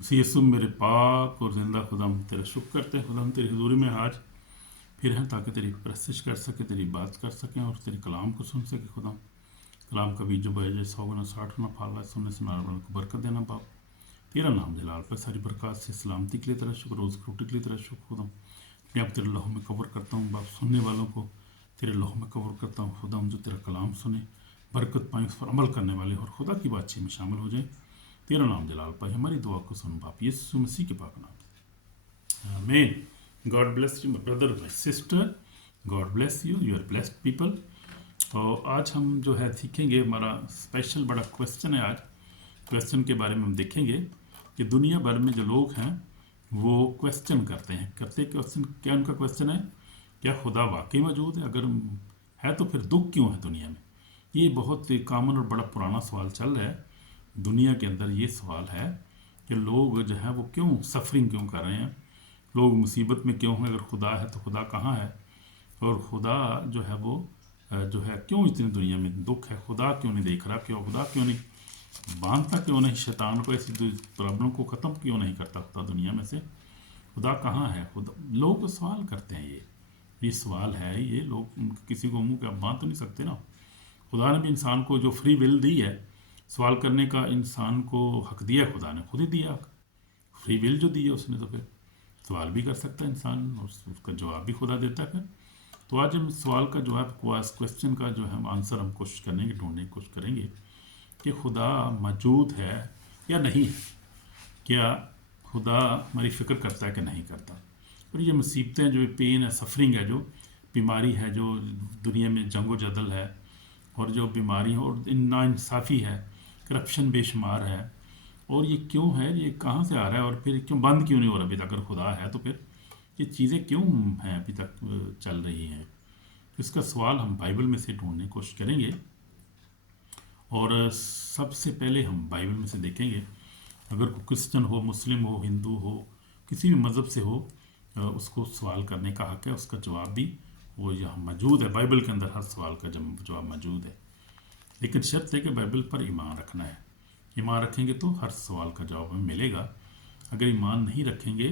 सी यसुम मेरे पाक और ज़िंदा खुदा, हम तेरा शुक्र करते हैं खुदा, हम तेरी हजूरी में आज फिर हैं ताकि तेरी परस्तिश कर सके, तेरी बात कर सकें और तेरे कलाम को सुन सके खुदा। कलाम का बीज जो बहे जाए 100 गुना 60 गुना फल लाए, सुनने सुनाने वालों को बरकत देना बाप। तेरा नाम जलाल पर सारी बरकत से सलामती के लिए तेरा शुक्र, रोज़ की रोटी के लिए तेरा शुक्र खुदा। अपने आप तेरे लहू में कवर करता हूँ बाप, सुनने वालों को तेरे लहू में कवर करता हूँ खुदा। हम जो तेरा कलाम सुने बरकत पाएँ, उस पर अमल करने वाले और खुदा की बातचीत में शामिल हो जाए। तेरा नाम जलाल पाए, हमारी दुआ को सुन बाप, यीशु मसीह के पाक नाम से आमीन। God bless you my brother my sister, God bless you, you are blessed people. और आज हम जो है सीखेंगे, हमारा स्पेशल बड़ा क्वेश्चन है आज। क्वेश्चन के बारे में हम देखेंगे कि दुनिया भर में जो लोग हैं वो क्वेश्चन करते क्वेश्चन। क्या उनका क्वेश्चन है? क्या खुदा वाकई मौजूद है? अगर है तो फिर दुख क्यों है दुनिया में? ये बहुत कॉमन और बड़ा पुराना सवाल चल रहा है दुनिया के अंदर। ये सवाल है कि लोग जो है वो क्यों सफरिंग क्यों कर रहे हैं, लोग मुसीबत में क्यों हैं? अगर खुदा है तो खुदा कहाँ है? और खुदा जो है वो जो है क्यों इतनी दुनिया में दुख है? खुदा क्यों नहीं देख रहा? क्यों खुदा क्यों नहीं बांधता? क्यों नहीं शैतान को ऐसी प्रॉब्लम को ख़त्म क्यों नहीं करता खुदा दुनिया में से? खुदा कहाँ है? खुदा, लोग सवाल करते हैं। ये सवाल है, ये लोग किसी को मुंह पे आप बांध तो नहीं सकते ना। खुदा ने भी इंसान को जो फ्री विल दी है, सवाल करने का इंसान को हक दिया, खुदा ने खुद ही दिया। फ्री विल जो दी है उसने, तो फिर सवाल भी कर सकता है इंसान और उसका जवाब भी खुदा देता है। फिर तो आज हम सवाल का जवाब, क्वेश्चन का जो है आंसर हम कोशिश करेंगे, ढूंढने की कोशिश करेंगे कि खुदा मौजूद है या नहीं है। क्या खुदा हमारी फ़िक्र करता है कि नहीं करता? और ये मुसीबतें, जो पेन है, सफरिंग है, जो बीमारी है, जो दुनिया में जंगो जदल है, और जो बीमारी और नाइंसाफ़ी है, करप्शन बेशुमार है, और ये क्यों है? ये कहाँ से आ रहा है? और फिर क्यों बंद क्यों नहीं हो रहा अभी तक? अगर खुदा है तो फिर ये चीज़ें क्यों हैं अभी तक चल रही हैं? इसका सवाल हम बाइबल में से ढूंढने की कोशिश करेंगे। और सबसे पहले हम बाइबल में से देखेंगे। अगर कोई क्रिश्चन हो, मुस्लिम हो, हिंदू हो, किसी भी मज़हब से हो, उसको सवाल करने का हक है। उसका जवाब भी वो यहाँ मौजूद है। बाइबल के अंदर हर सवाल का जवाब मौजूद है, लेकिन शर्त है कि बाइबल पर ईमान रखना है। ईमान रखेंगे तो हर सवाल का जवाब हमें मिलेगा। अगर ईमान नहीं रखेंगे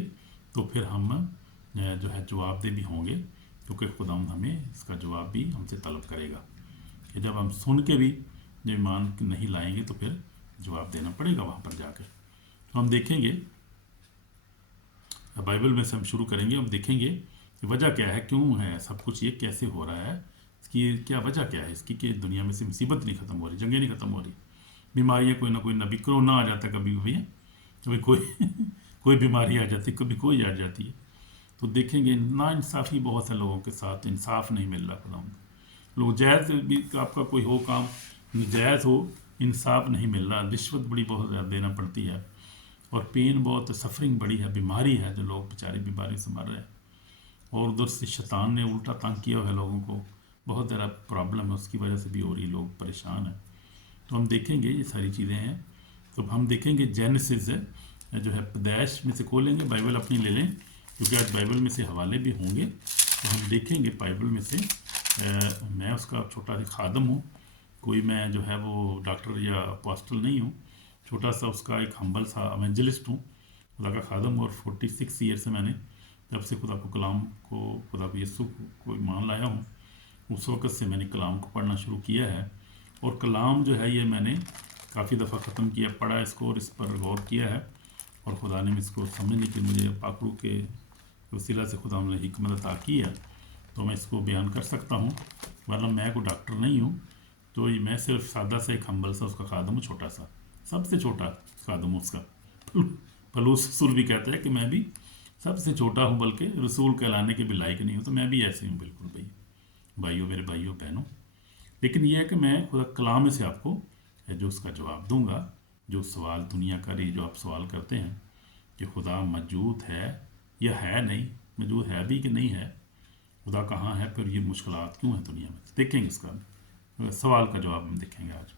तो फिर हम जो है जवाबदेह भी होंगे, क्योंकि खुदा हमें इसका जवाब भी हमसे तलब करेगा कि जब हम सुन के भी जो ईमान नहीं लाएंगे तो फिर जवाब देना पड़ेगा वहाँ पर जाकर। तो हम देखेंगे, बाइबल में से हम शुरू करेंगे। हम देखेंगे कि वजह क्या है, क्यों है सब कुछ, ये कैसे हो रहा है, इसकी क्या वजह क्या है इसकी कि दुनिया में से मुसीबत नहीं ख़त्म हो रही, जंगें नहीं ख़त्म हो रही, बीमारियाँ कोई ना कोई, नबी कोरोना आ जाता है कभी कभी, कभी कोई कोई बीमारी आ जाती है, कभी कोई आ जाती है। तो देखेंगे नाइंसाफ़ी बहुत है लोगों के साथ, इंसाफ नहीं मिल रहा खुदा। लोग जायज़ भी, आपका कोई हो काम जायज़ हो, इंसाफ नहीं मिल रहा, रिश्वत बड़ी बहुत ज़्यादा देना पड़ती है, और पेन बहुत, सफरिंग बड़ी है, बीमारी है, जो लोग बेचारे बीमारी से मर रहे हैं, और उधर से शैतान ने उल्टा तंग किया हुआ है लोगों को, बहुत ज़्यादा प्रॉब्लम है, उसकी वजह से भी हो रही, लोग परेशान हैं। तो हम देखेंगे ये सारी चीज़ें हैं। तो हम देखेंगे जेनेसिस है जो है, पैदाइश में से खोलेंगे, बाइबल अपनी ले लें, क्योंकि आज बाइबल में से हवाले भी होंगे। तो हम देखेंगे बाइबल में से, मैं उसका छोटा सा खादम हूँ, कोई मैं जो है वो डॉक्टर या अपोस्टल नहीं हूँ, छोटा सा उसका एक हम्बल सा एवेंजलिस्ट हूँ, खुदा का खादम। और 46 ईयर से मैंने जब से खुदा को कलाम को, खुदा को यीशु को मान लाया हूँ, उस वक़्त से मैंने कलाम को पढ़ना शुरू किया है। और कलाम जो है ये मैंने काफ़ी दफ़ा ख़त्म किया, पढ़ा इसको, और इस पर गौर किया है, और खुदा ने इसको समझने की मुझे पाकरू के वसीला से खुदा ने हिकमत अता की है, तो मैं इसको बयान कर सकता हूँ। वरना मैं कोई डॉक्टर नहीं हूँ, तो ये मैं सिर्फ सादा सा एक हम्बल सा उसका खादम हूँ, छोटा सा, सबसे छोटा खादम हूँ उसका। पलूस रसूल भी कहता है कि मैं भी सबसे छोटा हूँ, बल्कि रसूल कहलाने के भी लायक नहीं हूँ। तो मैं भी ऐसे हूँ बिल्कुल भाइयों, मेरे भाइयों बहनों। लेकिन यह है कि मैं खुदा कलाम में से आपको जो उसका जवाब दूंगा, जो सवाल दुनिया का जो आप सवाल करते हैं कि खुदा मौजूद है या है नहीं, मौजूद है भी कि नहीं है, खुदा कहाँ है, फिर ये मुश्किलात क्यों हैं दुनिया में, देखेंगे इसका सवाल का जवाब हम देखेंगे आज।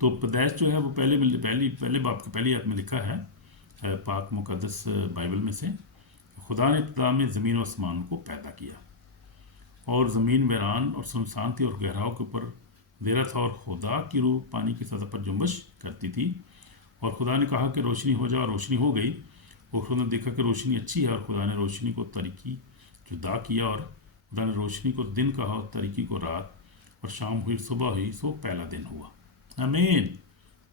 तो पैदाइश जो है वो पहले बाब की पहली आयत में लिखा है, पाक मुकद्दस बाइबल में से, खुदा ने इब्तिदा में ज़मीन और आसमान को पैदा किया, और ज़मीन वीरान और सुनसान थी, और गहराव के ऊपर अंधेरा था, और खुदा की रूह पानी की सतह पर जुम्बश करती थी, और खुदा ने कहा कि रोशनी हो जाए, और रोशनी हो गई। और खुदा ने देखा कि रोशनी अच्छी है, और खुदा ने रोशनी को तारीकी जुदा किया, और खुदा ने रोशनी को दिन कहा और तारीकी को रात, और शाम हुई सुबह हुई, सो पहला दिन हुआ। आमीन।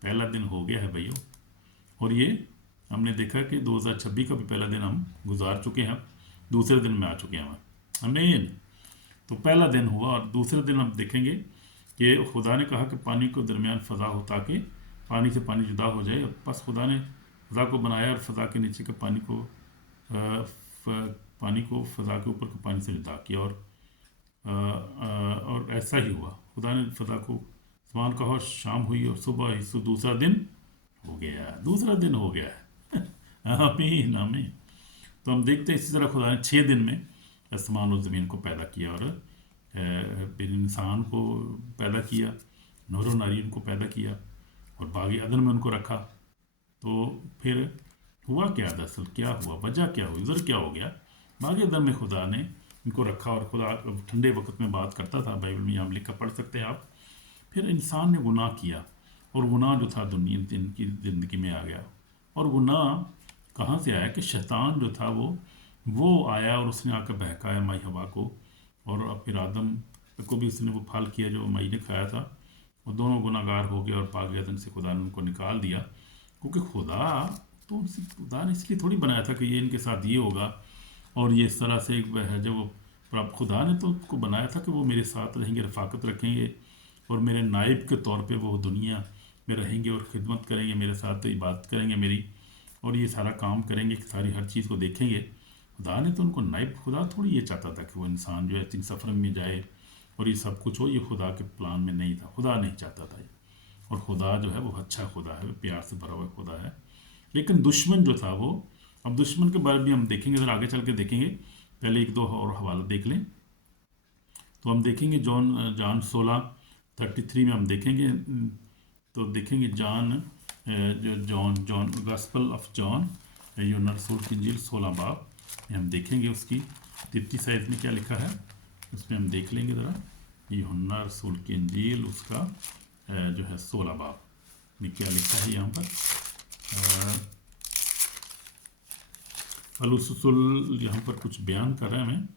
पहला दिन हो गया है भाइयों। और ये हमने देखा कि 2026 का भी पहला दिन हम गुजार चुके हैं, दूसरे दिन में आ चुके हैं। आमीन। तो पहला दिन हुआ, और दूसरे दिन हम देखेंगे कि खुदा ने कहा कि पानी को दरमियान फ़ज़ा हो, ताकि पानी से पानी जुदा हो जाए। बस खुदा ने फ़ज़ा को बनाया, और फ़ज़ा के नीचे के पानी को फ़ज़ा के ऊपर के पानी से जुदा किया, और ऐसा ही हुआ। खुदा ने फ़ज़ा को आसमान कहा, और शाम हुई, और सुबह हुई, सो दूसरा दिन हो गया। दूसरा दिन हो गया है। आमीन आमीन। तो हम देखते हैं इसी तरह खुदा ने 6 दिन में आसमान और ज़मीन को पैदा किया, और फिर इंसान को पैदा किया, नर और नारी उनको पैदा किया, और बागी अदन में उनको रखा। तो फिर हुआ क्या, दरअसल क्या हुआ, वजह क्या हुई, उधर क्या हो गया। बागी अदन में खुदा ने इनको रखा, और खुदा ठंडे वक्त में बात करता था, बाइबल में यहाँ लिख कर पढ़ सकते हैं आप। फिर इंसान ने गुनाह किया, और गुनाह जो था दुनिया की ज़िंदगी में आ गया। और गुनाह कहाँ से आया कि शैतान जो था वो आया, और उसने आकर बहकाया माई हवा को, और फिर आदम को भी उसने वो फल किया जो माई ने खाया था। वो दोनों गुनाहगार हो गए, और पाक अदन से खुदा ने उनको निकाल दिया। क्योंकि खुदा ने इसलिए थोड़ी बनाया था कि ये इनके साथ ये होगा, और ये इस तरह से एक है जो खुदा ने तो उनको बनाया था कि वो मेरे साथ रहेंगे, रफाकत रखेंगे, और मेरे नाइब के तौर पे वो दुनिया में रहेंगे, और ख़िदमत करेंगे, मेरे साथ इबादत करेंगे मेरी, और ये सारा काम करेंगे, सारी हर चीज़ को देखेंगे। खुदा ने तो उनको नाइब, खुदा थोड़ी ये चाहता था कि वो इंसान जो है 3 सफ़र में जाए और ये सब कुछ हो। ये खुदा के प्लान में नहीं था, खुदा नहीं चाहता था ये। और खुदा जो है वो अच्छा खुदा है, वो प्यार से भरा हुआ खुदा है। लेकिन दुश्मन जो था वो, अब दुश्मन के बारे में हम देखेंगे, अगर आगे चल के देखेंगे। पहले 1-2 और हवाला देख लें, तो हम देखेंगे जॉन 16:33 में हम देखेंगे। तो देखेंगे जॉन गॉस्पेल ऑफ जॉन, यूहन्ना रसूल की इंजील 16 बाब में हम देखेंगे। उसकी 33 आयत में क्या लिखा है, उसमें हम देख लेंगे ज़रा। यूहन्ना रसूल की इंजील उसका जो है 16 बाब में क्या लिखा है। यहाँ पर पौलुस रसूल यहाँ पर कुछ बयान कर रहा है हमें,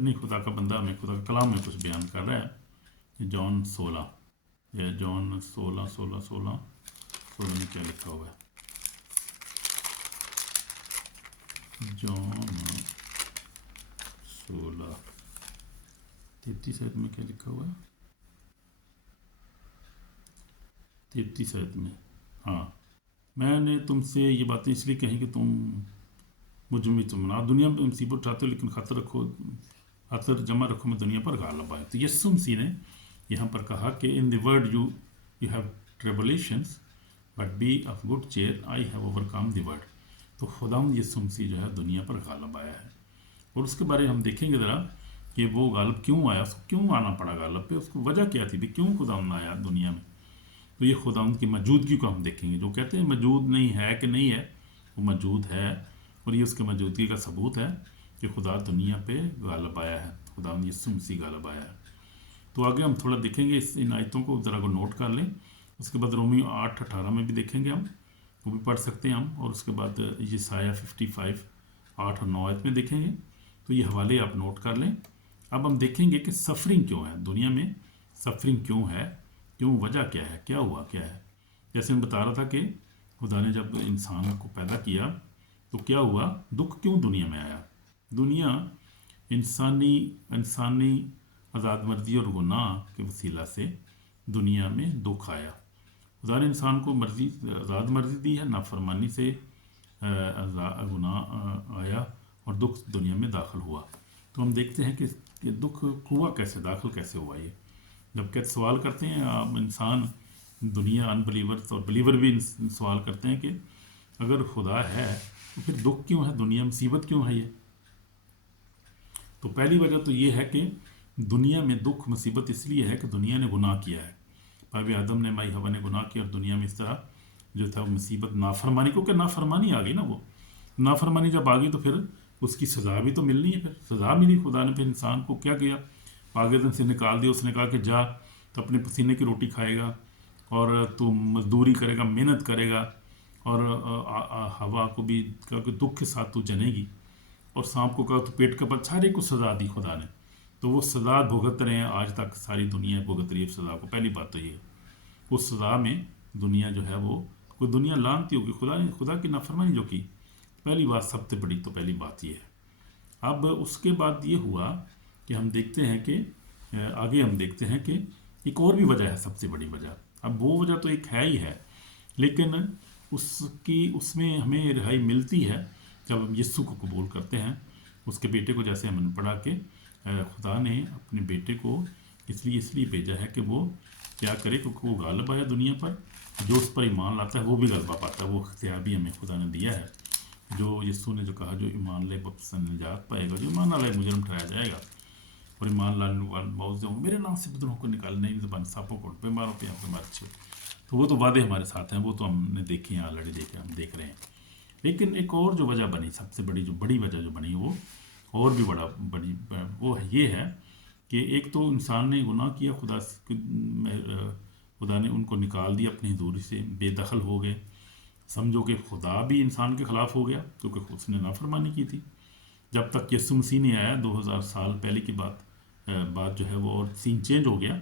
नहीं, खुदा का बंदा हमें खुदा का कलाम में कुछ बयान कर रहा है। जॉन 16 में क्या लिखा हुआ है। जॉन 16:33 आयत में क्या लिखा हुआ है। 33 आयत में, हाँ, मैंने तुमसे ये बातें इसलिए कही कि तुम मुझ में तुमना दुनिया में मुसीबत उठाते हो, लेकिन खातर जमा रखो, मैं दुनिया पर गालिब आया। तो यीशु मसीह ने यहाँ पर कहा कि in the world you have tribulations, but be of good cheer, I have overcome the world. तो खुदावंद यीशु मसीह जो है दुनिया पर गालिब आया है। और उसके बारे में हम देखेंगे ज़रा कि वो गालिब क्यों आया, उसको क्यों आना पड़ा गालिब पे, उसको वजह क्या थी भी, क्यों खुदावंद आया दुनिया में। तो ये खुदावंद की मौजूदगी को हम देखेंगे। जो कहते हैं मौजूद नहीं है कि नहीं है, वो मौजूद है, और ये उसके मौजूदगी का सबूत है कि खुदा दुनिया पे गालिब आया है, खुदावंद यीशु मसीह गालिब आया है। तो आगे हम थोड़ा देखेंगे, इन आयतों को ज़रा को नोट कर लें। उसके बाद रोमी 8:18 में भी देखेंगे हम, वो भी पढ़ सकते हैं हम। और उसके बाद यशायाह 55 8 और 9 आयत में देखेंगे। तो ये हवाले आप नोट कर लें। अब हम देखेंगे कि सफरिंग क्यों है दुनिया में, सफरिंग क्यों है, क्यों, वजह क्या है, क्या हुआ क्या है। जैसे मैं बता रहा था कि खुदा ने जब इंसान को पैदा किया तो क्या हुआ, दुख क्यों दुनिया में आया। दुनिया इंसानी आज़ाद मर्जी और गुनाह के वसीला से दुनिया में दुख आया। खुदा ने इंसान को आज़ाद मर्जी दी है, नाफरमानी से गुनाह आया और दुख दुनिया में दाखिल हुआ। तो हम देखते हैं कि दुख हुआ कैसे, दाखिल कैसे हुआ। ये जब कहते सवाल करते हैं आप, इंसान, दुनिया, अनबिलीवर्स और बिलीवर भी सवाल करते हैं कि अगर खुदा है तो फिर दुख क्यों है दुनिया, मुसीबत क्यों है ये। तो पहली वजह तो ये है कि दुनिया में दुख मुसीबत इसलिए है कि दुनिया ने गुनाह किया है। बाब आदम ने, माई हवा ने गुनाह किया, और दुनिया में इस तरह जो था वो मुसीबत, नाफरमानी, क्योंकि नाफरमानी आ गई ना। वो नाफरमानी जब आ गई तो फिर उसकी सज़ा भी तो मिलनी है। फिर सज़ा मिली, खुदा ने फिर इंसान को क्या किया, पागदन से निकाल दिया। उसने कहा कि जा तो अपने पसीने की रोटी खाएगा, और तू मजदूरी करेगा, मेहनत करेगा, اور हवा को भी कहा कि दुख के साथ तू जनेगी, और सांप को कहा तो पेट के बल, सारे को सज़ा दी खुदा ने। तो वो सज़ा भुगत रहे हैं आज तक, सारी दुनिया भुगत रही है सज़ा को। पहली बात तो ये है, उस सज़ा में दुनिया जो है वो, कोई दुनिया लानती होगी खुदा ने, खुदा की नाफरमानी जो की। पहली बात, सबसे बड़ी तो पहली बात ये है। अब उसके बाद ये हुआ कि हम देखते हैं कि आगे हम देखते हैं कि एक और भी वजह है, सबसे बड़ी वजह। अब वो वजह तो एक है ही है, लेकिन उसमें हमें रिहाई मिलती है जब हम यीशु को कबूल करते हैं, उसके बेटे को। जैसे हमने पढ़ा कि खुदा ने अपने बेटे को इसलिए भेजा है कि वो क्या करे, क्योंकि वो गालिब है दुनिया पर, जो उस पर ईमान लाता है वो भी गलबा पाता है। वो इख्तियार भी हमें खुदा ने दिया है। जो यीशु ने जो कहा, जो ईमान ले बपतिस्मा निजात पाएगा, जो ईमान ना लाए मुजरिम ठहराया जाएगा, और ईमान लाने वाले मौत जो मेरे नाम से बदरों को निकालने की ज़बान, सांपों को, बीमारों पे आपके मार अच्छे। तो वो तो वादे हमारे साथ हैं, वो तो हमने देखे हैं ऑलरेडी, देखे, हम देख रहे हैं। लेकिन एक और जो वजह बनी, सबसे बड़ी जो बड़ी वजह जो बनी, वो और भी बड़ी वो ये है कि एक तो इंसान ने गुनाह किया, खुदा ने उनको निकाल दिया अपनी दूरी से, बेदखल हो गए। समझो कि खुदा भी इंसान के ख़िलाफ़ हो गया, क्योंकि उसने नाफरमानी की थी। जब तक यीशु मसीह नहीं आया 2000 साल पहले की बात जो है वो, और सीन चेंज हो गया।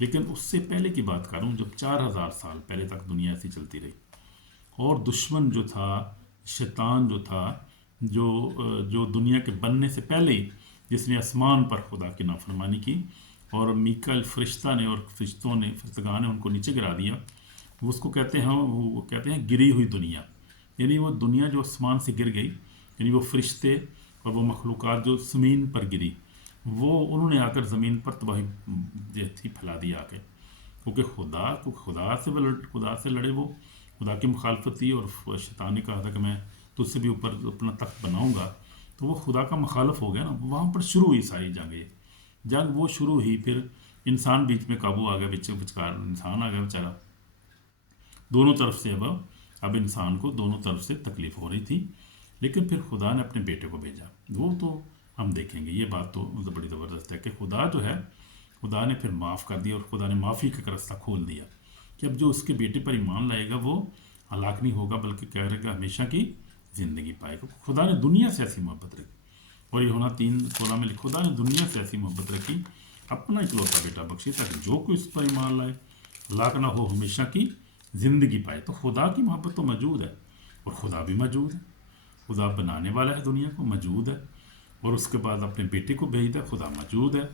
लेकिन उससे पहले की बात कर रहा हूँ, जब 4000 साल पहले तक दुनिया ऐसी चलती रही, और दुश्मन जो था, शैतान जो था, जो दुनिया के बनने से पहले ही, जिसने आसमान पर खुदा की नाफरमानी की, और मीकाएल फरिश्ता ने और फरिश्तगान ने उनको नीचे गिरा दिया। वो उसको कहते हैं, वो कहते हैं गिरी हुई दुनिया, यानी वो दुनिया जो आसमान से गिर गई, यानी वो फरिश्ते और वो मखलूक़ात जो ज़मीन पर गिरी, वो उन्होंने आकर ज़मीन पर तबाही जैसी फैला दी आके। क्योंकि खुदा से लड़े वो, खुदा की मुखालफत थी, और शैतान ने कहा था कि मैं तुझसे भी ऊपर अपना तख्त बनाऊंगा। तो वो खुदा का मुखालफ हो गया ना, वहाँ पर शुरू हुई सारी जंग वो शुरू हुई। फिर इंसान बीच में काबू आ गया, विचकार इंसान आ गया बेचारा, दोनों तरफ से। अब इंसान को दोनों तरफ से तकलीफ़ हो रही थी, लेकिन फिर खुदा ने अपने बेटे को भेजा। वो तो हम देखेंगे, ये बात तो बड़ी ज़बरदस्त है कि खुदा जो है, खुदा ने फिर माफ़ कर दिया, और खुदा ने माफ़ी का रास्ता खोल दिया कि अब जो उसके बेटे पर ईमान लाएगा वो हलाक नहीं होगा, बल्कि कह रहेगा हमेशा की ज़िंदगी पाएगा। खुदा ने दुनिया से ऐसी मोहब्बत रखी, और यूहन्ना 3:16 में लिखा, खुदा ने दुनिया से ऐसी मोहब्बत रखी, अपना इकलौता बेटा बख्शे, ताकि जो कोई इस पर ईमान लाए हलाक ना हो, हमेशा की ज़िंदगी पाए। तो खुदा की मोहब्बत तो मौजूद है, और खुदा भी मौजूद है। खुदा बनाने वाला है दुनिया को, मौजूद है, और उसके बाद अपने बेटे को भेजता है, खुदा मौजूद है।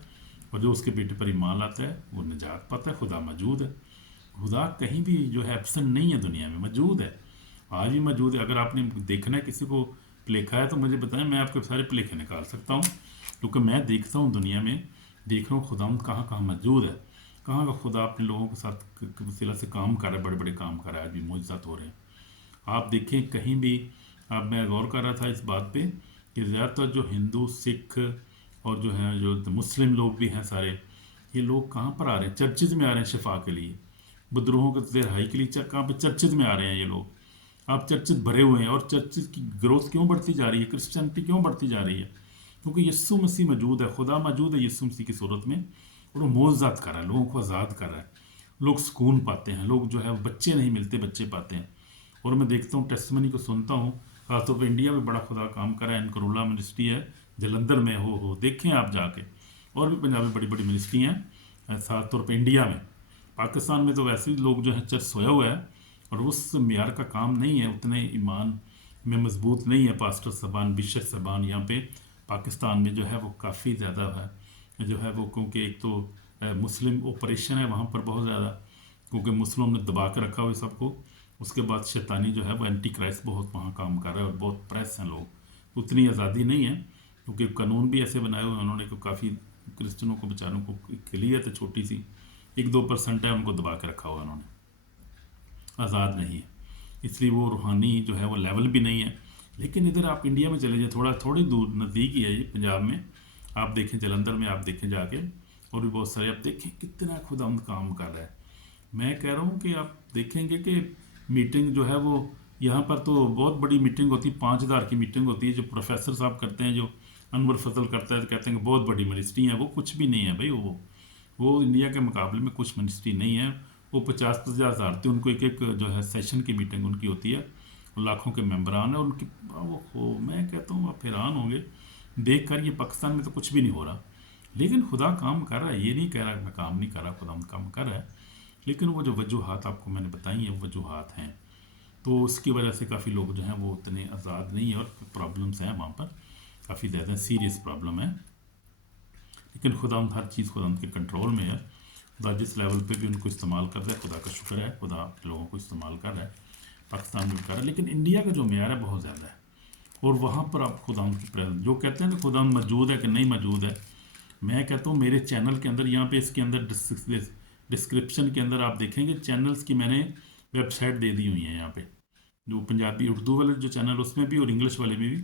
और जो उसके बेटे पर ईमान लाता है वो निजात पाता है, खुदा मौजूद है। खुदा कहीं भी जो है एब्सेंट नहीं है, दुनिया में मौजूद है, आज भी मौजूद है। अगर आपने देखना है किसी को प्लेखा है तो मुझे बताएं, मैं आपके सारे प्लेखे निकाल सकता हूँ, क्योंकि मैं देखता हूँ दुनिया में, देख रहा हूँ खुदा कहाँ कहाँ मौजूद है, कहाँ का खुदा अपने लोगों के साथ वसीला से काम कर रहा है, बड़े बड़े काम कर रहा है, आज भी मोजज़ात हो रहे हैं। आप देखें कहीं भी, अब मैं गौर कर रहा था इस बात पे कि ज़्यादातर जो हिंदू, सिख और जो है जो मुस्लिम लोग भी हैं सारे, ये लोग कहाँ पर आ रहे हैं? चर्चिज़ में आ रहे हैं शिफा के लिए, विद्रोहों के रिहाई के लिए। कहाँ पे? चर्चिज़ में आ रहे हैं ये लोग। आप चर्चिज़ भरे हुए हैं, और चर्चिज़ की ग्रोथ क्यों बढ़ती जा रही है, क्रिश्चियनिटी क्यों बढ़ती जा रही है? क्योंकि यीशु मसीह मौजूद है, खुदा मौजूद है यीशु मसीह की सूरत में, और वो मोज़ात कर रहा है, लोगों को आज़ाद कर रहा है। लोग सुकून पाते हैं, लोग जो है बच्चे नहीं मिलते, बच्चे पाते हैं। और मैं देखता हूँ, टेस्टमनी को सुनता हूँ, खासतौर पर इंडिया में बड़ा खुदा काम कर रहा है। इनकरुल्ला मिनिस्ट्री है जलंधर में, हो देखें आप जाके, और भी पंजाब में बड़ी बड़ी मिनिस्ट्री हैं, खास तौर पर इंडिया में। पाकिस्तान में तो वैसे ही लोग जो है चर्च सोया हुआ है, और उस मेयार का काम नहीं है, उतने ईमान में मजबूत नहीं है पास्टर साहबान, बिशप साहबान यहाँ पे पाकिस्तान में जो है वो काफ़ी ज़्यादा है जो है वो, क्योंकि एक तो मुस्लिम ऑपरेशन है वहाँ पर बहुत ज़्यादा, क्योंकि मुस्लिम ने दबा के रखा हुआ सबको। उसके बाद शैतानी जो है वो एंटी क्राइस्ट बहुत वहाँ काम कर रहा है, और बहुत प्रेस हैं लोग, उतनी आज़ादी नहीं है, क्योंकि कानून भी ऐसे बनाए हुए हैं उन्होंने कि काफ़ी क्रिश्चनों को बेचारों को क्लियर है, छोटी सी 1-2% है, उनको दबा के रखा हुआ उन्होंने, आज़ाद नहीं है, इसलिए वो रूहानी जो है वो लेवल भी नहीं है। लेकिन इधर आप इंडिया में चले जाए, थोड़ी दूर नज़दीक ही है ये, पंजाब में आप देखें, जलंधर में आप देखें जाके, और भी बहुत सारे आप देखें कितना खुदावंद काम कर रहा है। मैं कह रहा हूँ कि आप देखेंगे कि मीटिंग जो है वो यहाँ पर तो बहुत बड़ी मीटिंग होती है, 5000 की मीटिंग होती है, जो प्रोफेसर साहब करते हैं, जो अनवर फजल करता है, तो कहते हैं कि बहुत बड़ी मिनिस्ट्री है। वो कुछ भी नहीं है भाई, वो इंडिया के मुकाबले में कुछ मिनिस्ट्री नहीं है। وہ 50-50 ہزار تھے، ان کو ایک ایک جو ہے سیشن کی میٹنگ ان کی ہوتی ہے، لاکھوں کے ممبران ہیں ان کی، میں کہتا ہوں آپ حیران ہوں گے دیکھ کر، یہ پاکستان میں تو کچھ بھی نہیں ہو رہا، لیکن خدا کام کر رہا ہے، یہ نہیں کہہ رہا میں کام نہیں کر رہا، خدا کام کر رہا ہے، لیکن وہ جو وجوہات آپ کو میں نے بتائی ہیں وہ وجوہات ہیں، تو اس کی وجہ سے کافی لوگ جو ہیں وہ اتنے آزاد نہیں ہیں، اور پرابلمس ہیں وہاں پر، کافی زیادہ سیریس پرابلم ہے، لیکن خدا ہر چیز خدا کے کنٹرول میں ہے، خدا جس لیول پہ بھی ان کو استعمال کر رہا ہے، خدا کا شکر ہے، خدا لوگوں کو استعمال کر رہا ہے، پاکستان میں بھی کر رہا ہے، لیکن انڈیا کا جو معیار ہے بہت زیادہ ہے، اور وہاں پر آپ خدا کی پریزنس جو کہتے ہیں نا خدا موجود ہے کہ نہیں موجود ہے، میں کہتا ہوں میرے چینل کے اندر، یہاں پہ اس کے اندر ڈسکرپشن کے اندر آپ دیکھیں گے چینلز کی میں نے ویب سائٹ دے دی ہوئی ہیں، یہاں پہ جو پنجابی اردو والے جو چینل اس میں بھی اور انگلش والے میں بھی،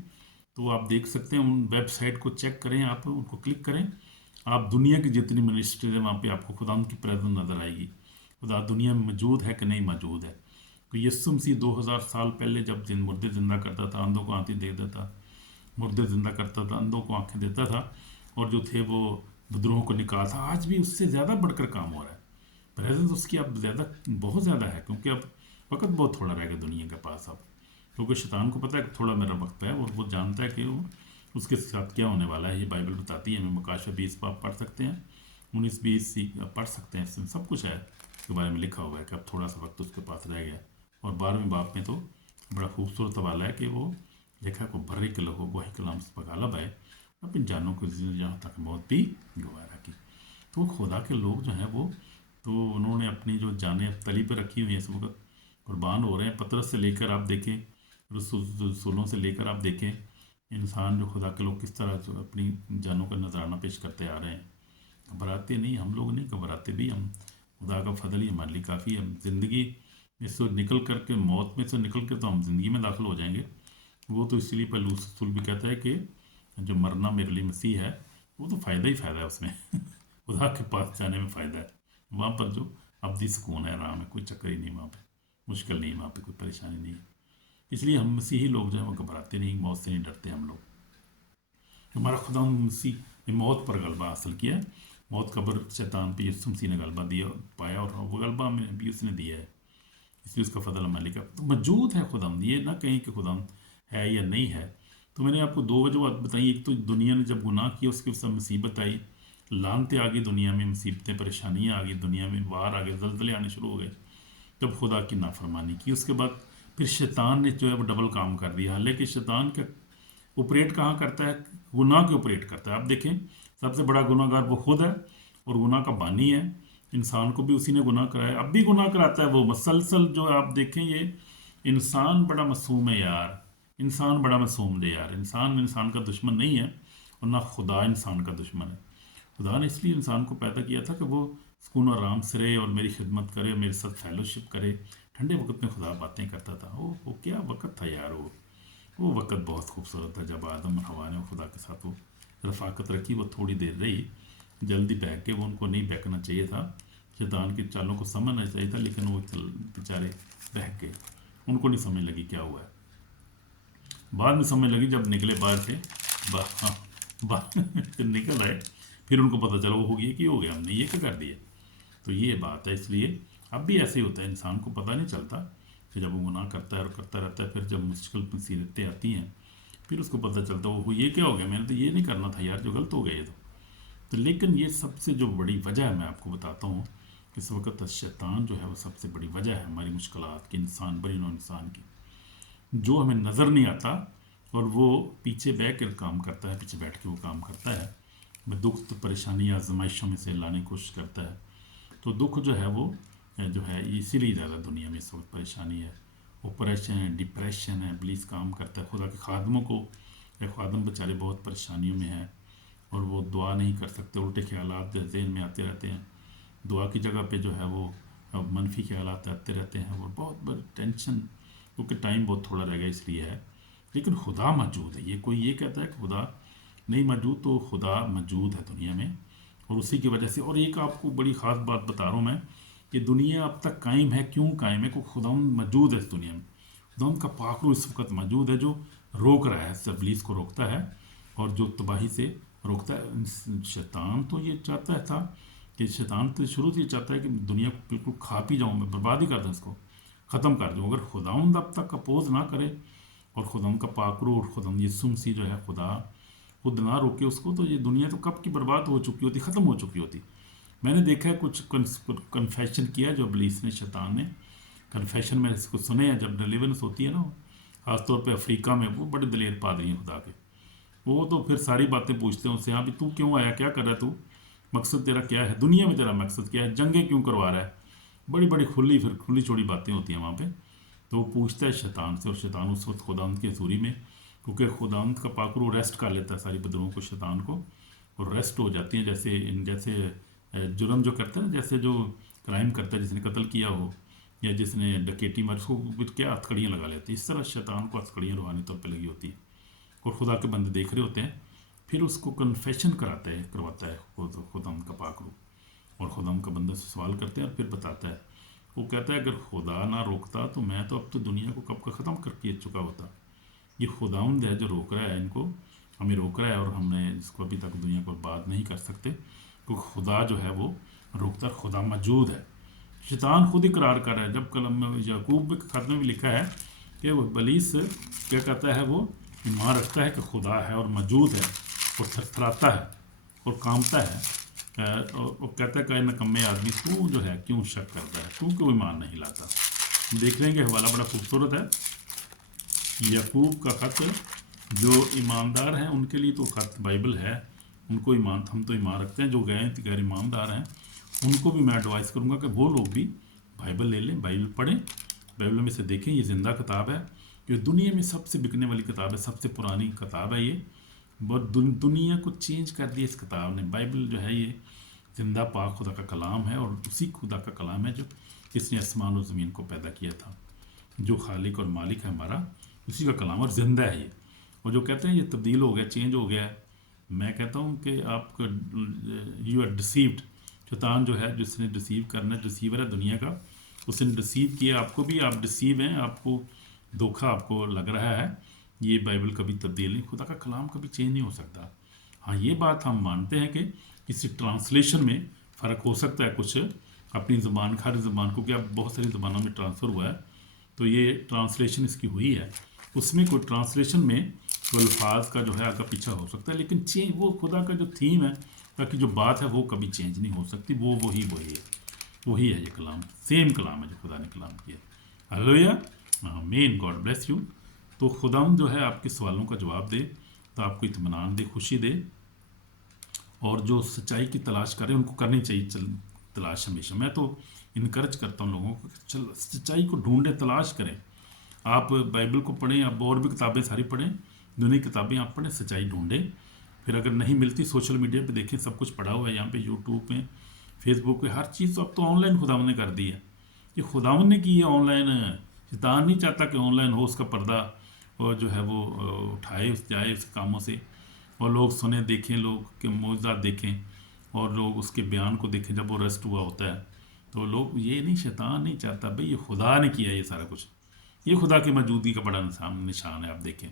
تو آپ دیکھ سکتے ہیں، ان ویب سائٹ کو چیک کریں، آپ ان کو کلک کریں، آپ دنیا کی جتنی منسٹریز ہیں وہاں پہ آپ کو خدا کی پریزنس نظر آئے گی، خدا دنیا میں موجود ہے کہ نہیں موجود ہے، تو یسوع مسیح 2000 سال پہلے جب مردے زندہ کرتا تھا، اندھوں کو آنکھیں دیتا تھا، مردے زندہ کرتا تھا، اندھوں کو آنکھیں دیتا تھا، اور جو تھے وہ بدروہوں کو نکال تھا، آج بھی اس سے زیادہ بڑھ کر کام ہو رہا ہے، پریزنس اس کی اب زیادہ بہت زیادہ ہے، کیونکہ اب وقت بہت تھوڑا رہ گیا دنیا کے پاس اب، کیونکہ شیطان کو پتہ ہے کہ تھوڑا میرا وقت ہے، اور وہ جانتا ہے کہ وہ اس کے ساتھ کیا ہونے والا ہے، یہ بائبل بتاتی ہے ہمیں، مکاشفہ 20 آپ پڑھ سکتے ہیں، 19-20 پڑھ سکتے ہیں، اس میں سب کچھ ہے، اس کے بارے میں لکھا ہوا ہے کہ اب تھوڑا سا وقت اس کے پاس رہ گیا، اور 12ویں باب میں تو بڑا خوبصورت حوالہ ہے کہ وہ لکھا کو بھرے کے لوگوں وہی کلام سے غالب ہے، اپنی جانوں کو جہاں تک موت بھی گوارا کی، تو خدا کے لوگ جو ہیں وہ تو انہوں نے اپنی جو جانیں تلی پہ رکھی ہوئی ہیں، اس وقت قربان ہو رہے ہیں، پطرس سے لے کر آپ دیکھیں، رسولوں سے لے کر آپ دیکھیں، انسان جو خدا کے لوگ کس طرح جو اپنی جانوں کا نذرانہ پیش کرتے آ رہے ہیں، گھبراتے نہیں، ہم لوگ نہیں گھبراتے بھی، ہم خدا کا فضل ہی ہمارے لیے کافی ہے، زندگی میں سے نکل کر کے، موت میں سے نکل کے تو ہم زندگی میں داخل ہو جائیں گے، وہ تو اس لیے پہلوس رسول بھی کہتا ہے کہ جو مرنا میرے لیے مسیح ہے، وہ تو فائدہ ہی فائدہ ہے اس میں خدا کے پاس جانے میں فائدہ ہے، وہاں پر جو ابدی سکون ہے، آرام ہے، کوئی چکر ہی نہیں وہاں پہ، مشکل نہیں، وہاں پہ کوئی پریشانی نہیں ہے، اس لیے ہم مسیحی لوگ جو ہیں وہ گھبراتے نہیں، موت سے نہیں ڈرتے ہم لوگ، ہمارا خدا مسیح نے موت پر غلبہ حاصل کیا ہے، موت قبر شیطان پہ یسوع مسیح نے غلبہ دیا پایا، اور وہ غلبہ میں بھی اس نے دیا ہے، اس لیے اس کا فضل ہمارے کا تو موجود ہے، خدا یہ نہ کہیں کہ خدا ہے یا نہیں ہے، تو میں نے آپ کو دو وجوہات بتائی، ایک تو دنیا نے جب گناہ کیا اس کے سب مصیبت آئی، لعنتیں آ گئی دنیا میں، مصیبتیں پریشانیاں آ گئی دنیا میں، وار آ گئے، زلزلے آنے شروع ہو گئے، جب خدا کی نافرمانی کی، اس کے بعد پھر شیطان نے جو ہے وہ ڈبل کام کر دیا، حالانکہ شیطان کا اوپریٹ کہاں کرتا ہے، گناہ کے اوپریٹ کرتا ہے، آپ دیکھیں سب سے بڑا گناہ گار وہ خود ہے، اور گناہ کا بانی ہے، انسان کو بھی اسی نے گناہ کرایا، اب بھی گناہ کراتا ہے وہ مسلسل، جو آپ دیکھیں یہ انسان بڑا معصوم ہے یار، انسان بڑا معصوم دے یار، انسان کا دشمن نہیں ہے، اور نہ خدا انسان کا دشمن ہے، خدا نے اس لیے انسان کو پیدا کیا تھا کہ وہ سکون و آرام سے رہے، اور میری خدمت کرے، میرے ساتھ فیلوشپ کرے، ٹھنڈے وقت میں خدا باتیں کرتا تھا، وہ کیا وقت تھا یار، وہ وقت بہت خوبصورت تھا، جب آدم اور حوا نے خدا کے ساتھ وہ رفاقت رکھی، وہ تھوڑی دیر رہی، جلدی بہک کے، وہ ان کو نہیں بہکنا چاہیے تھا، شیطان کی چالوں کو سمجھنا چاہیے تھا، لیکن وہ بیچارے بہک گئے، ان کو نہیں سمجھ لگی کیا ہوا ہے، بعد میں سمجھ لگی جب نکلے باہر سے، پھر نکل آئے، پھر ان کو پتہ چلا وہ ہو گیا کہ ہو گیا، ہم نے یہ کیا کر دیا، تو یہ بات ہے، اس لیے اب بھی ایسے ہی ہوتا ہے، انسان کو پتہ نہیں چلتا کہ جب وہ گناہ کرتا ہے اور کرتا رہتا ہے، پھر جب مشکل مصیبتیں آتی ہیں پھر اس کو پتہ چلتا ہے وہ یہ کیا ہو گیا، میں نے تو یہ نہیں کرنا تھا یار، جو غلط ہو گیا یہ تو لیکن یہ سب سے جو بڑی وجہ ہے، میں آپ کو بتاتا ہوں کہ اس وقت شیطان جو ہے وہ سب سے بڑی وجہ ہے ہماری مشکلات کی، انسان بری نوع انسان کی، جو ہمیں نظر نہیں آتا، اور وہ پیچھے بیٹھ کر کام کرتا ہے، پیچھے بیٹھ کے وہ کام کرتا ہے، میں دکھ پریشانی آزمائشوں میں سے لانے کی کوشش کرتا ہے، تو دکھ جو ہے وہ جو ہے اسی لیے زیادہ دنیا میں اس وقت پریشانی ہے، اوپریشن ہے، ڈپریشن ہے، ابلیس کام کرتا ہے، خدا کے خادموں کو، خادم بیچارے بہت پریشانیوں میں ہیں، اور وہ دعا نہیں کر سکتے، الٹے خیالات ذہن میں آتے رہتے ہیں، دعا کی جگہ پہ جو ہے وہ منفی خیالات آتے رہتے ہیں، وہ بہت بڑی ٹینشن، کیونکہ ٹائم بہت تھوڑا رہ گیا اس لیے ہے، لیکن خدا موجود ہے، یہ کوئی یہ کہتا ہے کہ خدا نہیں موجود، تو خدا موجود ہے دنیا میں، اور اسی کی وجہ سے، اور ایک آپ کو بڑی خاص بات بتا رہا ہوں میں، کہ دنیا اب تک قائم ہے، کیوں قائم ہے، کہ خدا موجود ہے اس دنیا میں، خدا کا پاک روح اس وقت موجود ہے، جو روک رہا ہے، ابلیس کو روکتا ہے، اور جو تباہی سے روکتا ہے، شیطان تو یہ چاہتا تھا کہ شیطان تو شروع سے یہ چاہتا ہے کہ دنیا کو بالکل کھا پی جاؤں میں، برباد ہی کر دوں اس کو، ختم کر دوں. اگر خداوند اب تک اپوز نہ کرے اور خداوند کا پاک روح اور خداوند یسوع مسیح جو ہے خدا خود نہ روکے اس کو، تو یہ دنیا تو کب کی برباد ہو چکی ہوتی، ختم ہو چکی ہوتی. میں نے دیکھا ہے کچھ کنفیشن کیا جو ابلیس نے، شیطان نے کنفیشن میں اس کو سنے ہیں، جب ڈیلیورنس ہوتی ہے نا، خاص طور پہ افریقہ میں، وہ بڑے دلیر پادری ہیں خدا کے، وہ تو پھر ساری باتیں پوچھتے ہیں ان سے، ہاں بھی تو کیوں آیا، کیا کر رہا ہے تو، مقصد تیرا کیا ہے دنیا میں، تیرا مقصد کیا ہے، جنگیں کیوں کروا رہا ہے، بڑی بڑی کھلی چھوڑی باتیں ہوتی ہیں وہاں پہ. تو وہ پوچھتا ہے شیطان سے، اور شیطان اس وقت خداوند کی حضوری میں، کیونکہ خداوند کا پاک روح ریسٹ کر لیتا ہے ساری بدروؤں کو، شیطان کو، اور ریسٹ ہو جاتی ہیں. جیسے جرم جو کرتا ہے نا، جیسے جو کرائم کرتا ہے، جس نے قتل کیا ہو یا جس نے ڈکیٹی ماری، اس کو کیا ہتھکڑیاں لگا لیتی ہے، اس طرح شیطان کو ہتھکڑیاں روحانی طور پہ لگی ہوتی ہیں، اور خدا کے بندے دیکھ رہے ہوتے ہیں. پھر اس کو کنفیشن کرواتا ہے خداوند کا پاک روح، اور خداوند کا بندہ سے سوال کرتے ہیں، اور پھر بتاتا ہے. وہ کہتا ہے اگر خدا نہ روکتا تو میں تو اب تو دنیا کو کب کا ختم کر کے چکا ہوتا. یہ خداوند ہے جو روک رہا ہے ان کو، ہمیں روک رہا ہے، اور ہم نے اس کو ابھی تک دنیا کو برباد نہیں کر سکتے، کیونکہ خدا جو ہے وہ روکتا ہے، خدا موجود ہے. شیطان خود ہی قرار کر رہا ہے، جب کلم میں یعقوب کے خط میں بھی لکھا ہے کہ وہ ابلیس کیا کہتا ہے، وہ ایمان رکھتا ہے کہ خدا ہے اور موجود ہے، اور تھرتھراتا ہے اور کامتا ہے، اور کہتا ہے کہ نکمے آدمی تو جو ہے کیوں شک کرتا ہے، تو کیوں ایمان نہیں لاتا. دیکھ لیں گے، حوالہ بڑا خوبصورت ہے. یعقوب کا خط، جو ایماندار ہیں ان کے لیے تو خط بائبل ہے، ان کو ایمان، ہم تو ایمان رکھتے ہیں. جو غیر ایماندار ہیں ان کو بھی میں ایڈوائز کروں گا کہ وہ لوگ بھی بائبل لے لیں، بائبل پڑھیں، بائبل میں سے دیکھیں. یہ زندہ کتاب ہے، جو دنیا میں سب سے بکنے والی کتاب ہے، سب سے پرانی کتاب ہے. یہ بہت دنیا کو چینج کر دیا اس کتاب نے. بائبل جو ہے یہ زندہ پاک خدا کا کلام ہے، اور اسی خدا کا کلام ہے جو کس نے آسمان و زمین کو پیدا کیا تھا، جو خالق اور مالک ہے ہمارا، اسی کا کلام، اور زندہ ہے یہ. اور جو کہتے ہیں یہ تبدیل ہو گیا، چینج ہو گیا ہے، میں کہتا ہوں کہ آپ کو یو آر ڈسیوڈ. شیطان جو ہے، جس نے ڈسیو کرنا ہے، ڈسیور ہے دنیا کا، اس نے ڈسیو کیا آپ کو بھی، آپ ڈسیو ہیں، آپ کو دھوکھا آپ کو لگ رہا ہے. یہ بائبل کبھی تبدیل نہیں، خدا کا کلام کبھی چینج نہیں ہو سکتا. ہاں یہ بات ہم مانتے ہیں کہ کسی ٹرانسلیشن میں فرق ہو سکتا ہے کچھ، اپنی زبان ہر زبان کو، کہ اب بہت ساری زبانوں میں ٹرانسفر ہوا ہے، تو یہ ٹرانسلیشن اس کی ہوئی ہے، اس میں کوئی ٹرانسلیشن میں تو الفاظ کا جو ہے آگا پیچھا ہو سکتا ہے، لیکن چینج وہ خدا کا جو تھیم ہے، تاکہ جو بات ہے وہ کبھی چینج نہیں ہو سکتی. وہی ہے یہ کلام، سیم کلام ہے جو خدا نے کلام کیا. ہلیلویا، آمین، گاڈ بلیس یو. تو خداوند جو ہے آپ کے سوالوں کا جواب دے، تو آپ کو اطمینان دے، خوشی دے. اور جو سچائی کی تلاش کریں ان کو کرنی چاہیے تلاش ہمیشہ. میں تو انکرج کرتا ہوں لوگوں کو کہ سچائی کو ڈھونڈیں، تلاش کریں. آپ بائبل کو پڑھیں، آپ اور بھی کتابیں ساری پڑھیں، دنیا کی کتابیں آپ پڑھیں، سچائی ڈھونڈیں. پھر اگر نہیں ملتی، سوشل میڈیا پہ دیکھیں، سب کچھ پڑھا ہوا ہے یہاں پہ، یوٹیوب پہ، فیس بک پہ، ہر چیز تو اب تو آن لائن خداوند نے کر دی ہے. یہ خداوند نے کی ہے آن لائن. شیطان نہیں چاہتا کہ آن لائن ہو، اس کا پردہ اور جو ہے وہ اٹھائے، جائے اس کاموں سے، اور لوگ سنیں، دیکھیں، لوگ کے معجزات دیکھیں، اور لوگ اس کے بیان کو دیکھیں جب وہ ریسٹ ہوا ہوتا ہے. تو لوگ یہ نہیں، شیطان نہیں چاہتا بھئی، یہ خدا نے کیا یہ سارا کچھ. یہ خدا کی موجودگی کا بڑا نشان ہے. آپ دیکھیں،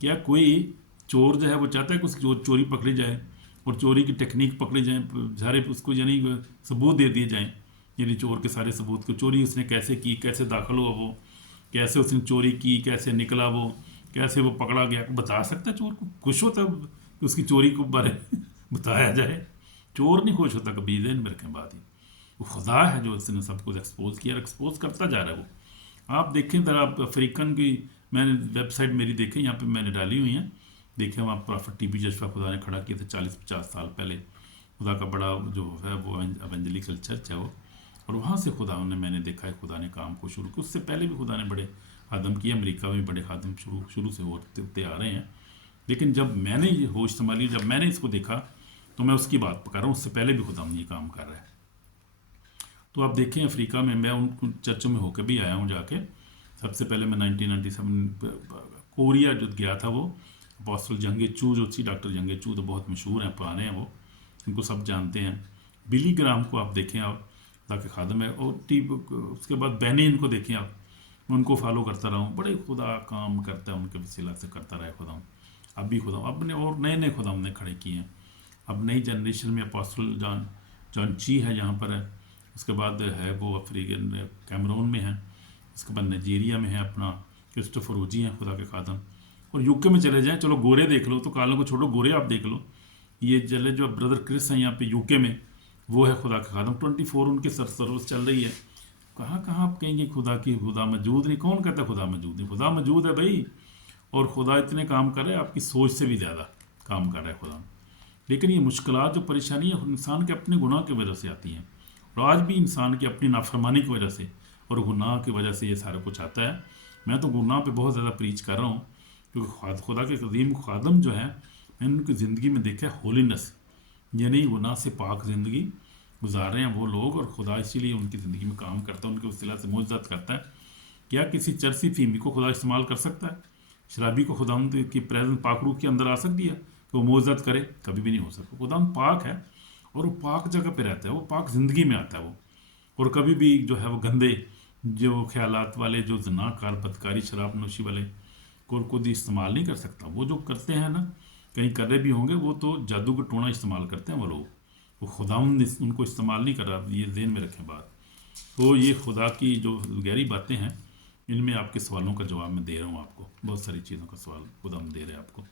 کیا کوئی چور جو ہے وہ چاہتا ہے کہ اس کی چوری پکڑی جائے اور چوری کی ٹیکنیک پکڑی جائیں، سارے اس کو یعنی ثبوت دے دیے جائیں، یعنی چور کے سارے ثبوت کو، چوری اس نے کیسے کی، کیسے داخل ہوا وہ، کیسے اس نے چوری کی، کیسے نکلا وہ، کیسے وہ پکڑا گیا. بتا سکتا ہے چور کو؟ خوش ہوتا ہے کہ اس کی چوری کو بارے بتایا جائے؟ چور نہیں خوش ہوتا کبھی. ذہن میں رکھیں بات ہی. وہ خدا ہے جو اس نے سب کچھ ایکسپوز کیا، ایکسپوز کرتا جا رہا ہے وہ. آپ دیکھیں ذرا، آپ افریقن کی، میں نے ویب سائٹ میری دیکھیں، یہاں پہ میں نے ڈالی ہوئی ہیں، دیکھیں وہاں پرافٹ ٹی بی جوشوا خدا نے کھڑا کیا تھا 40-50 سال پہلے. خدا کا بڑا جو ہے وہ ایونجلیکل چرچ ہے وہ، اور وہاں سے خدا نے، میں نے دیکھا ہے خدا نے کام کو شروع کیا. اس سے پہلے بھی خدا نے بڑے خادم کیے، امریکہ میں بڑے خادم شروع سے ہوتے آ رہے ہیں. لیکن جب میں نے یہ ہوش سنبھالی، جب میں نے اس کو دیکھا، تو میں اس کی بات کر رہا ہوں. اس سے پہلے بھی خدا یہ کام کر رہا ہے. تو آپ دیکھیں افریقہ میں ان چرچوں میں ہو کے بھی آیا ہوں جا کے. سب سے پہلے میں 1997 کوریا جو گیا تھا، وہ اپوسٹل جنگے چو جو تھی، ڈاکٹر جنگے چو تو بہت مشہور ہیں، پرانے ہیں وہ، ان کو سب جانتے ہیں. بلی گرام کو آپ دیکھیں، آپ تاکہ خادم ہے. اور اس کے بعد بہنین کو دیکھیں آپ، میں ان کو فالو کرتا رہا ہوں. بڑے خدا کام کرتا ہے، ان کے وسیلہ سے کرتا رہا خدا. اب بھی خدا اب نے اور نئے خدا ہم نے کھڑے کیے ہیں. اب نئی جنریشن میں اپوسٹل جان जॉन ची है यहाँ पर है, उसके बाद है वो अफ्रीकन कैमरून में है, उसके बाद नाइजीरिया में है अपना क्रिस्टोफर ओजी हैं खुदा के खादम। और यूके में चले जाएं, चलो गोरे देख लो, तो कालों को छोड़ो, गोरे आप देख लो, ये चले जो ब्रदर क्रिस हैं यहाँ पे यूके में, वो है खुदा के खादम, 24 उनकी सर्विस चल रही है। कहाँ कहाँ आप कहेंगे खुदा की खुदा मौजूद नहीं, कौन कहता है खुदा मौजूद नहीं? खुदा मौजूद है भाई, और खुदा इतने काम कर रहे हैं, आपकी सोच से भी ज़्यादा काम कर रहा है खुदा। लेकिन ये मुश्किलात जो परेशानी है इंसान के अपने गुनाह की वजह से आती हैं, और आज भी इंसान की अपनी नाफरमानी की वजह से और गुनाह की वजह से ये सारा कुछ आता है। मैं तो गुनाह पे बहुत ज़्यादा प्रीच कर रहा हूँ, क्योंकि खुदा के कदीम खादम जो है, मैंने उनकी ज़िंदगी में देखा है होलीनेस, यानी गुनाह से पाक ज़िंदगी गुजार रहे हैं वो लोग, और खुदा इसीलिए उनकी ज़िंदगी में काम करता है, उनके वसीला से मोजज़त करता है। क्या किसी चरसी फीमी को खुदा इस्तेमाल कर सकता है? शराबी को खुदा की प्रेजेंस पाकड़ू के अंदर आ सकती है कि वो मोजज़त करे? कभी भी नहीं हो सकता। खुदा पाक है, और वो पाक जगह पे रहता है, वो पाक ज़िंदगी में आता है वो, और कभी भी जो है वो गंदे जो ख्यालात वाले, जो ज़नाकार बदकारी शराब नोशी वाले को खुद इस्तेमाल नहीं कर सकता। वो जो करते हैं ना, कहीं कर रहे भी होंगे, वो तो जादू का टोना इस्तेमाल करते हैं वो लोग, वो खुदावंद उनको इस्तेमाल नहीं कर रहा। ये ज़हन में रखें बात। तो ये खुदा की जो गहरी बातें हैं, इनमें आपके सवालों का जवाब मैं दे रहा हूँ आपको, बहुत सारी चीज़ों का सवाल खुदा हम दे रहे हैं आपको।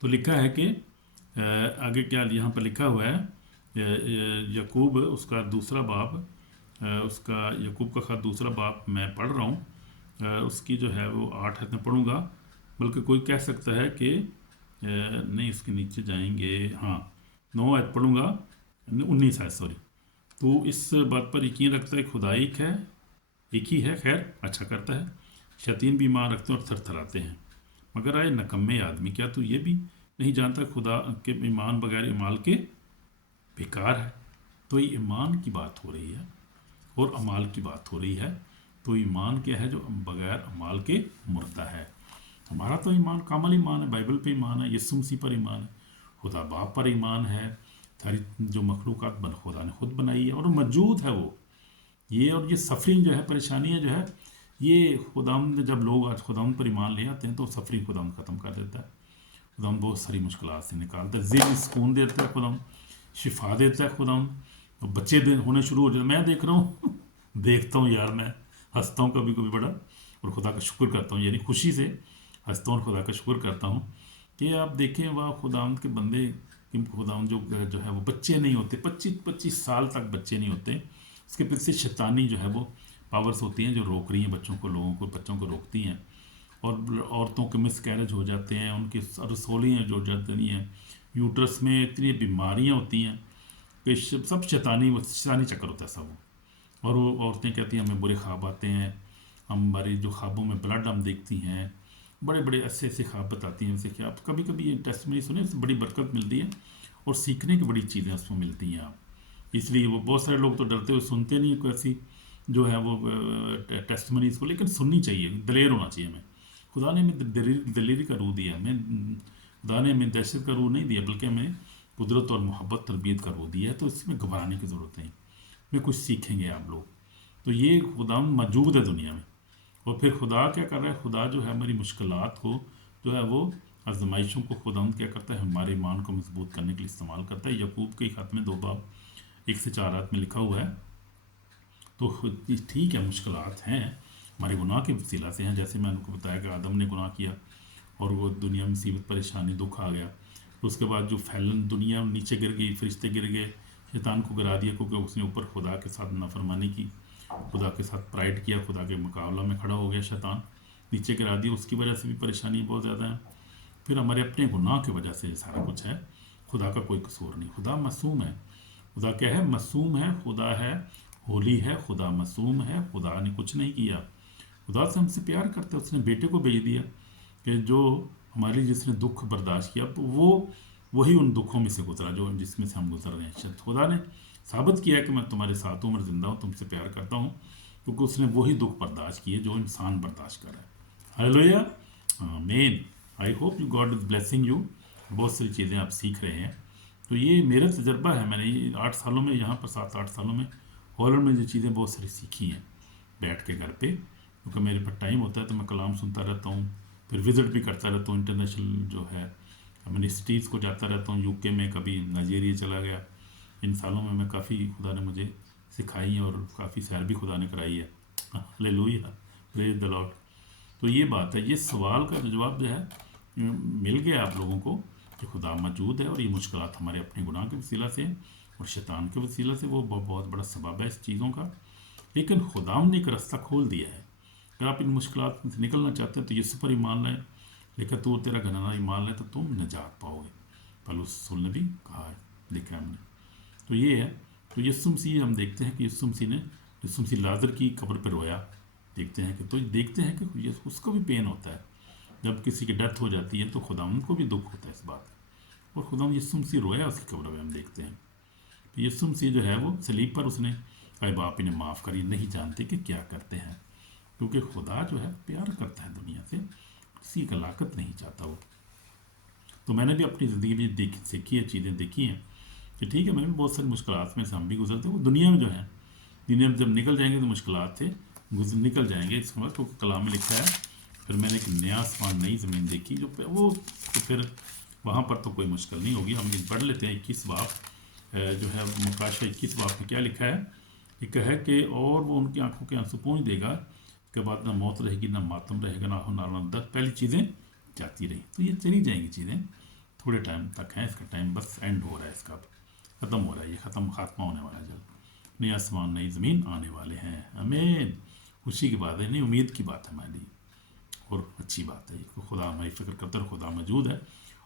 तो लिखा है कि आगे क्या यहाँ पर लिखा हुआ है, यकूब उसका दूसरा बाब, उसका यकूब का ख़त दूसरा बाब मैं पढ़ रहा हूँ, उसकी जो है वो 8 आयत में पढ़ूँगा, बल्कि कोई कह सकता है कि नहीं, उसके नीचे जाएंगे, हाँ 9 आयत पढ़ूँगा, 19 आयत सॉरी। तो इस बात पर यकीन रखता है खुदा एक है, एक ही है, खैर अच्छा करता है, शैतान भी ईमान रखते हैं और थरथराते हैं। मगर आए नकम्मे आदमी, क्या तू ये भी नहीं जानता खुदा के ईमान बगैर ईमाल के बेकार है? तो ये ईमान की बात हो रही है और अमाल की बात हो रही है। तो ईमान क्या है? जो बगैर अमाल के मुर्दा है। हमारा तो ईमान कामल ईमान है, बाइबल पे ईमान है, यीशु मसीह पर ईमान है, खुदा बाप पर ईमान है, सारी जो मखलूक़ात खुदा ने खुद बनाई है और मौजूद है वो। ये और ये सफरिंग जो है, परेशानियाँ जो है, ये खुदाम जब लोग आज खुदाम पर ईमान ले आते हैं तो सफरिंग खुदाम ख़त्म कर देता है। खुदाम बहुत सारी मुश्किलात से निकालता है, ज़िल सुकून देता है खुदाम, शिफा देता है खुदाम, तो बच्चे होने शुरू हो जाते। मैं देख रहा हूँ देखता हूँ यार, मैं हंसता हूँ कभी कभी बड़ा, और खुदा का शुक्र करता हूँ, यानी खुशी से हंसता हूँ और खुदा का शुक्र करता हूँ कि आप देखें वाह खुदाम के बंदे, कि खुदाम जो है वो बच्चे नहीं होते, 25 साल तक बच्चे नहीं होते। उसके पीछे शैतानी जो है वो पावर्स होती हैं जो रोक रही हैं बच्चों को रोकती हैं, और औरतों के मिसकैरेज हो जाते हैं, उनकी रसोलियाँ जो जाती हैं, यूट्रस में इतनी बीमारियाँ होती हैं कि सब शैतानी चक्कर होता है सब। और वो औरतें कहती हैं हमें बुरे ख्वाब आते हैं, हमारी जो ख्वाबों में ब्लड हम देखती हैं, बड़े बड़े ऐसे ऐसे ख्वाब बताती हैं, जैसे कि आप कभी कभी ये टेस्ट में नहीं सुने, उससे बड़ी बरकत मिलती है और सीखने की बड़ी चीज़ें उसमें मिलती हैं आप। इसलिए वो बहुत सारे लोग तो डरते हुए सुनते नहीं कोई ऐसी जो है वो टेस्टमनीज़ को, लेकिन सुननी चाहिए, दलेर होना चाहिए हमें। खुदा ने हमें दलेरी का रूह दिया, हमें खुदा ने हमें दहशत का रूह नहीं दिया, बल्कि हमें कुदरत और मोहब्बत तरबियत का रूह दिया है। तो इसमें घबराने की ज़रूरत नहीं, में कुछ सीखेंगे आप लोग। तो ये खुदा मौजूद है दुनिया में। और फिर खुदा क्या कर रहा है? खुदा जो है हमारी मुश्किलात को जो है वो आजमाइशों को खुदा क्या करता है? हमारे ईमान को मजबूत करने के लिए इस्तेमाल करता है। यकूब के ख़त में 2 बाब 1 से 4 आयत में लिखा हुआ है। तो ठीक है, मुश्किलात हैं हमारे गुनाह के वसीला से हैं, जैसे मैंने आपको बताया कि आदम ने गुनाह किया और वो दुनिया में मुसीबत परेशानी दुख आ गया। तो उसके बाद जो फैलन दुनिया नीचे गिर गई, फरिश्ते गिर गए, शैतान को गिरा दिया, क्योंकि उसने ऊपर खुदा के साथ नाफरमानी की, खुदा के साथ प्राइड किया, खुदा के मुकाबला में खड़ा हो गया, शैतान नीचे गिरा दिया। उसकी वजह से भी परेशानी बहुत ज़्यादा है। फिर हमारे अपने गुनाह की वजह से सारा कुछ है, खुदा का कोई कसूर नहीं। खुदा मासूम है। खुदा क्या है? मासूम है। खुदा है होली है, खुदा मासूम है, खुदा ने कुछ नहीं किया। खुदा से हमसे प्यार करता है, उसने बेटे को भेज दिया कि जो हमारे जिसने दुख बर्दाश्त किया, तो वो वही उन दुखों में से गुजरा जो जिसमें से हम गुजर रहे हैं। खुदा ने साबित किया कि मैं तुम्हारे साथ हूँ, मैं जिंदा हूँ, तुमसे प्यार करता हूँ, क्योंकि उसने वही दुख बर्दाश्त किए जो इंसान बर्दाश्त कर रहा है। हालेलुया, आमीन। I hope you God is blessing you. बहुत सारी चीज़ें आप सीख रहे हैं। तो ये मेरा तजर्बा है, मैंने ये 8 सालों में यहाँ पर 7-8 सालों में हॉलैंड में जो चीज़ें बहुत सारी सीखी हैं बैठ के घर पे, क्योंकि मेरे पास टाइम होता है तो मैं कलाम सुनता रहता हूँ, फिर विज़िट भी करता रहता हूँ, इंटरनेशनल जो है मिनिस्ट्रीज़ को जाता रहता हूँ। यूके में कभी नाइजीरिया चला गया, ان سالوں میں کافی خدا نے مجھے سکھائی ہے اور کافی سیر بھی خدا نے کرائی ہے. ہلیلویا، پریز دی لارڈ. تو یہ بات ہے، یہ سوال کا جواب جو ہے مل گیا آپ لوگوں کو کہ خدا موجود ہے، اور یہ مشکلات ہمارے اپنے گناہ کے وسیلہ سے اور شیطان کے وسیلہ سے وہ بہت بڑا سبب ہے اس چیزوں کا. لیکن خدا نے ایک راستہ کھول دیا ہے. اگر آپ ان مشکلات میں سے نکلنا چاہتے ہیں تو یسوع پر ایمان لائیں، لیکن تو تیرا گھرانہ ایمان لائے تو تم نجات پاؤ گے. پولس رسول نے بھی کہا ہے، لکھا ہے ہم نے. تو یہ ہے. تو یسوع مسیح ہم دیکھتے ہیں کہ یسوع مسیح لازر کی قبر پہ رویا. دیکھتے ہیں کہ اس کو بھی پین ہوتا ہے جب کسی کی ڈیتھ ہو جاتی ہے، تو خدا ان کو بھی دکھ ہوتا ہے اس بات کا. اور خدا یسوع مسیح رویا اس کی قبر میں، ہم دیکھتے ہیں. تو یسوع مسیح جو ہے وہ صلیب پر اس نے اے باپ انہیں معاف کریے، نہیں جانتے کہ کیا کرتے ہیں. کیونکہ خدا جو ہے پیار کرتا ہے دنیا سے، کسی کی ہلاکت نہیں چاہتا وہ. تو میں نے بھی اپنی زندگی میں سیکھی ہے، چیزیں دیکھی ہیں کہ ٹھیک ہے، میں بھی بہت ساری مشکلات میں سے ہم بھی گزرتے ہیں. وہ دنیا میں جو ہے، دنیا میں جب نکل جائیں گے تو مشکلات سے نکل جائیں گے. اس کے بعد کیونکہ کلام میں لکھا ہے پھر میں نے ایک نیا آسمان نئی زمین دیکھی جو وہ تو پھر وہاں پر تو کوئی مشکل نہیں ہوگی. ہم پڑھ لیتے ہیں 21 باب جو ہے مکاشفہ 21 باب میں کیا لکھا ہے. ایک ہے کہ اور وہ ان کی آنکھوں کے آنسو پونچھ دے گا، اس کے بعد نہ موت رہے گی، نہ ماتم رہے گا، نہ درد. پہلی چیزیں جاتی رہی. تو یہ چلی جائیں گی چیزیں، تھوڑے ٹائم تک ہیں. اس کا ٹائم بس اینڈ ہو رہا ہے، اس کا ختم ہو رہا ہے. یہ خاتمہ ہونے والا ہے. جب نیا آسمان نئی زمین آنے والے ہیں. آمین. خوشی کی بات ہے، نہیں امید کی بات ہے ہمارے لیے، اور اچھی بات ہے. خدا ہماری فکر کرتا ہے، خدا موجود ہے،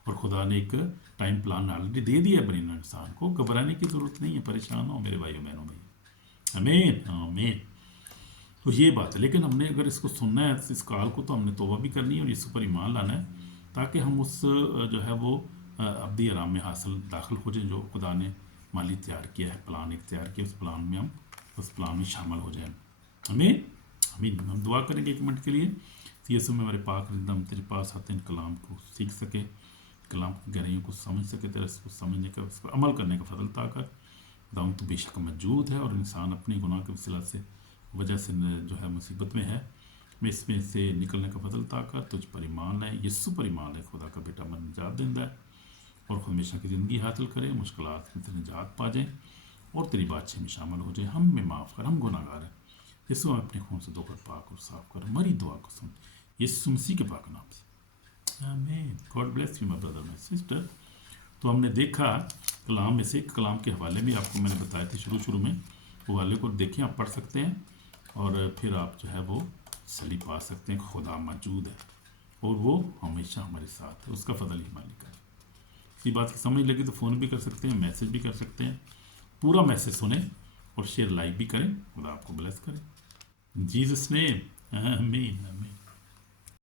اور خدا نے ایک ٹائم پلان آلریڈی دے دیا ہے بنی انسان کو. گھبرانے کی ضرورت نہیں ہے. پریشان ہو میرے بھائیوں بہنوں میں. آمین آمین. تو یہ بات ہے. لیکن ہم نے اگر اس کو سننا ہے اس کال کو، تو ہم نے توبہ بھی کرنی ہے اور یسوع پر ایمان لانا ہے، تاکہ ہم اس جو ہے وہ ابدی آرام میں داخل ہو جائیں جو خدا نے مالی تیار کیا ہے، پلان اختیار کیا. اس پلان میں ہم اس پلان میں شامل ہو جائیں. ہمیں ہم دعا کریں گے 1 منٹ کے لیے. یسوع میں ہمارے پاک رندہ ہم تیرے پاس آتے ہیں، کلام کو سیکھ سکے، کلام کی گہرائیوں کو سمجھ سکے، تیرے اس کو سمجھنے کا، اس پر عمل کرنے کا فضل عطا کر. خداوند تو بے شک موجود ہے، اور انسان اپنے گناہ کے وسیلہ سے وجہ سے جو ہے مصیبت میں ہے. میں اس میں سے نکلنے کا فضل عطا کر. تجھ پر ایمان لائے، یسوع پر ایمان لائے. خدا کا بیٹا من نجات دیندا ہے، اور خود ہمیشہ کی زندگی حاصل کرے، مشکلات میں سے نجات پا جائیں، اور تیری بادشاہی میں شامل ہو جائے. ہم میں معاف کر، ہم گناہ گار ہیں. یسوع اپنے خون سے دھو کر پاک اور صاف کر. ہماری دعا کو سن یسوع مسیح کے پاک نام سے، آمین. God bless you my brother my sister. تو ہم نے دیکھا کلام میں سے، کلام کے حوالے میں آپ کو میں نے بتایا تھے شروع میں، حوالے کو دیکھیں، آپ پڑھ سکتے ہیں، اور پھر آپ جو ہے وہ تسلی پا سکتے ہیں. خدا موجود ہے اور وہ ہمیشہ ہمارے ساتھ ہے. اس کا فضل ہی مالک ہے. اسی بات کی سمجھ لگی تو فون بھی کر سکتے ہیں، میسج بھی کر سکتے ہیں. پورا میسج سنیں اور شیئر لائک بھی کریں. خدا آپ کو بلیس کریں. جیسس نیم، آمین آمین.